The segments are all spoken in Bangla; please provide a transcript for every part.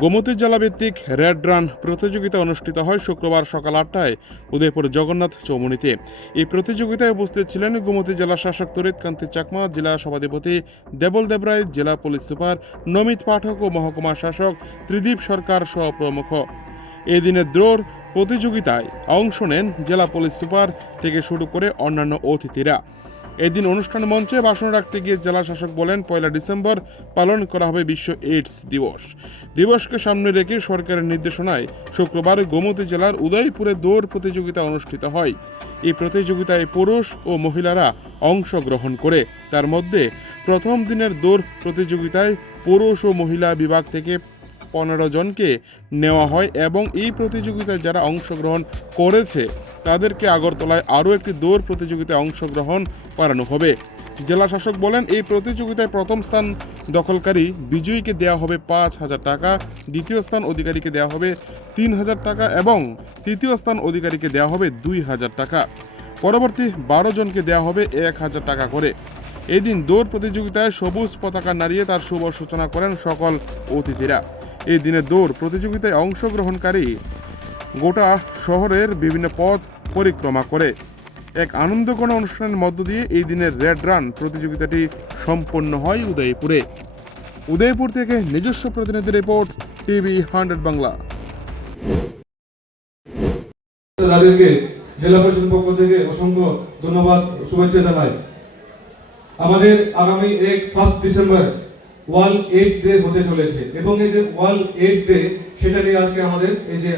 গোমতী জেলাভিত্তিক রেড রান প্রতিযোগিতা অনুষ্ঠিত হয় শুক্রবার সকাল আটটায় উদয়পুর জগন্নাথ চৌমুনিতে এই প্রতিযোগিতায় উপস্থিত ছিলেন গোমতী জেলা শাসক তরিত কান্তি চাকমা, জেলা সভাধিপতি দেবল দেবরায়, জেলা পুলিশ সুপার নমিত পাঠক ও মহকুমা শাসক ত্রিদীপ সরকার সহ প্রমুখ। এই দিনের দ্রোর প্রতিযোগিতায় অংশ নেন জেলা পুলিশ সুপার থেকে শুরু করে অন্যান্য অতিথিরা। এদিন অনুষ্ঠান মঞ্চে ভাষণ রাখতে গিয়ে জেলা শাসক বলেন, পয়লা ডিসেম্বর পালন করা হবে বিশ্ব এইডস দিবস। দিবসকে সামনে রেখে সরকারের নির্দেশনায় শুক্রবার গোমতী জেলার উদয়পুরে দৌড় প্রতিযোগিতা অনুষ্ঠিত হয়। এই প্রতিযোগিতায় পুরুষ ও মহিলারা অংশগ্রহণ করে। তার মধ্যে প্রথম দিনের দৌড় প্রতিযোগিতায় পুরুষ ও মহিলা বিভাগ থেকে পনেরো জনকে নেওয়া হয় এবং এই প্রতিযোগিতায় যারা অংশগ্রহণ করেছে, তাদেরকে আগরতলায় আরও একটি দৌড় প্রতিযোগিতায় অংশগ্রহণ করানো হবে। জেলা শাসক বলেন, এই প্রতিযোগিতায় প্রথম স্থান দখলকারী বিজয়ীকে দেওয়া হবে পাঁচ হাজার টাকা, দ্বিতীয় স্থান অধিকারীকে দেওয়া হবে তিন হাজার টাকা এবং তৃতীয় স্থান অধিকারীকে দেওয়া হবে দুই হাজার টাকা। পরবর্তী বারো জনকে দেওয়া হবে এক হাজার টাকা করে। এদিন দৌড় প্রতিযোগিতায় সবুজ পতাকা নাড়িয়ে তার শুভ সূচনা করেন সকল অতিথিরা। এই দিনে দৌড় প্রতিযোগিতায় অংশগ্রহণকারী গোটা শহরের বিভিন্ন পথ পরিক্রমা করে। এক আনন্দঘন অনুষ্ঠানের মধ্য দিয়ে এই দিনের রেড রান প্রতিযোগিতাটি সম্পন্ন হয় উদয়পুরে। উদয়পুর থেকে নিজস্ব প্রতিনিধি রিপোর্ট, টিভি হান্ড্রেড বাংলা। তাদেরকে জেলা প্রশাসন পক্ষ থেকে অসংখ্য ধন্যবাদ, শুভেচ্ছা জানাই। আমাদের আগামী এক first December world AIDS day হতে চলেছে এবং এই যে ওয়ার্ল্ড এইডস ডে সেটা নিয়ে আজকে আমাদের এই যে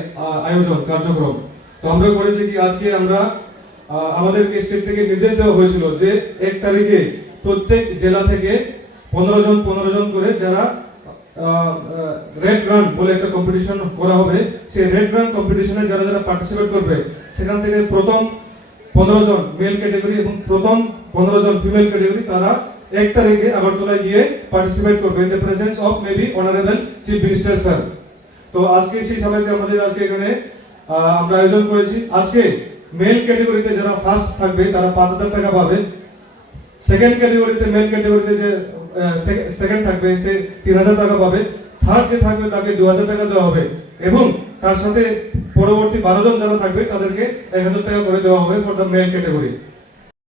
আয়োজন, কার্যক্রম। তো আমরা করেছি কি, আজকে আমরা আমাদেরকে স্টেট থেকে নির্দেশ দেওয়া হয়েছিল যে এক তারিখে প্রত্যেক জেলা থেকে পনেরো জন পনেরো জন করে যারা রেড রান বলে একটা কম্পিটিশন করা হবে, সেই রেড রান কম্পিটিশনে যারা যারা পার্টিসিপেট করবে, সেখান থেকে প্রথম পনেরো জন মেল ক্যাটাগরি এবং প্রথম পনেরো জন ফিমেল ক্যাটাগরি তারা এক তারিখে আগরতলায় গিয়ে পার্টিসিপেট করবে in the presence of maybe honourable chief minister sir তো আজকে সেই সবাইকে আমাদের আজকে এখানে আমরা আয়োজন করেছি। আজকে মেল ক্যাটাগরিতে যারা ফার্স্ট থাকবে, তারা পাঁচ হাজার টাকা পাবে। সেকেন্ড ক্যাটাগরিতে মেল ক্যাটাগরিতে যে সেকেন্ড থাকবে, সে তিন হাজার টাকা পাবে। থার্ড যে থাকবে, তাকে দু হাজার টাকা দেওয়া হবে। এবং তার সাথে পরবর্তী বারো জন যারা থাকবে, তাদেরকে এক হাজার টাকা করে দেওয়া হবে ফর দ্য মেল ক্যাটাগরি